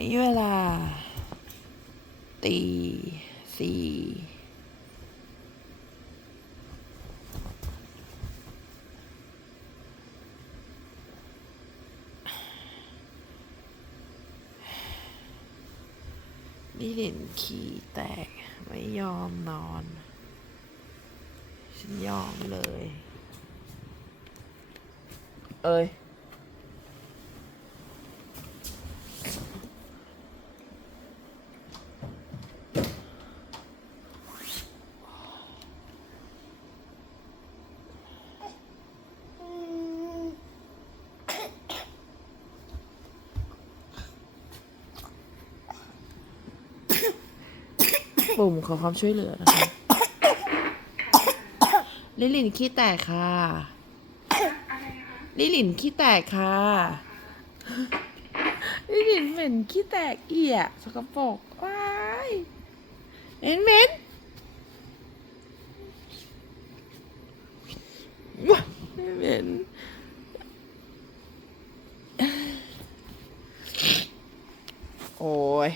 นี้เวลา ตีสี่นี่เด่นขี่แตก ไม่ยอมนอน ฉันยอมเลย เอ้ย ปุ่มขอความช่วยเหลือนะคะลิลินขี้แตกค่ะลิลินขี้แตกค่ะลิลินเหม็นขี้แตกเอี่ยสกปรกว้ายเหม็นเหม็นเหม็นโอ้ย